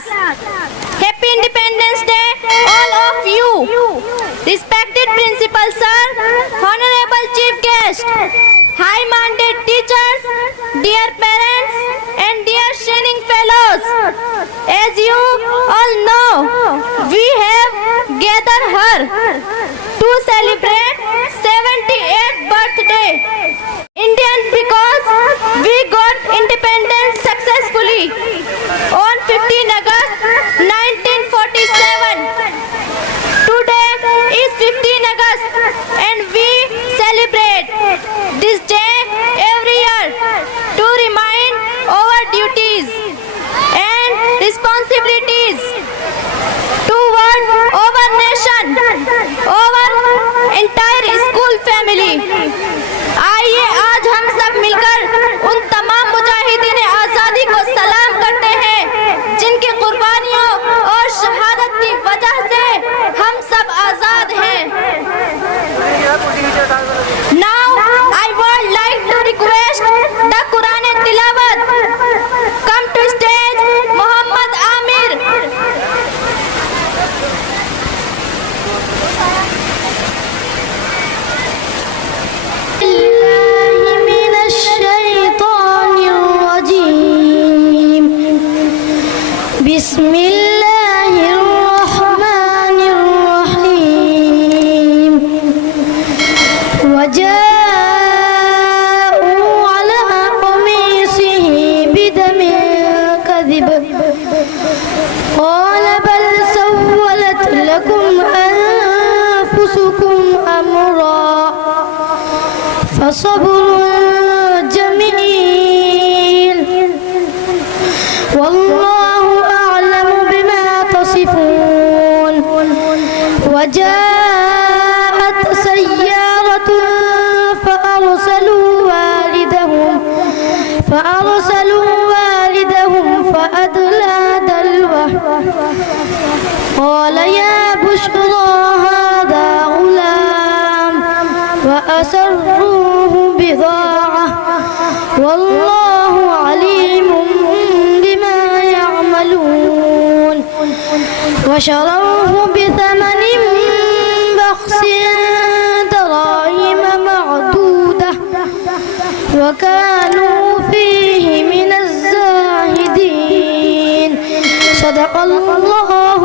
class. Happy Independence Day, all of you. Respected Principal Sir, Honorable Chief Guest, high-minded teachers, dear parents, and dear training fellows. As you all know, we have gathered here to celebrate 78th birthday. Indian because we got independence successfully on 15 August 1947. Today is 15 August and we celebrate this day every year to remind our duties and responsibilities toward our nation, our entire school family. आइए आज हम सब मिलकर उन तमाम मुजाहिदीन आज़ादी को सलाम करते हैं जिनकी कुर्बानियों और शहादत की वजह से हम सब आज़ाद हैं। Now I would like to request the Quran tilawat. Come to stage Muhammad Amir. بسم الله الرحمن الرحيم وجاءوا على قميصه بدم كذب قال بل سولت لكم أنفسكم أمرا فصبر جميل والله أعلم بما تصفون وجاءت سيارة فأرسلوا والدهم فأدلى دلوه قال يا بشرى هذا غلام وأسروه بضاعة والله عليم بما يعملون وشروه بثمن بخس دراهم معدودة وكانوا فيه من الزاهدين صدق الله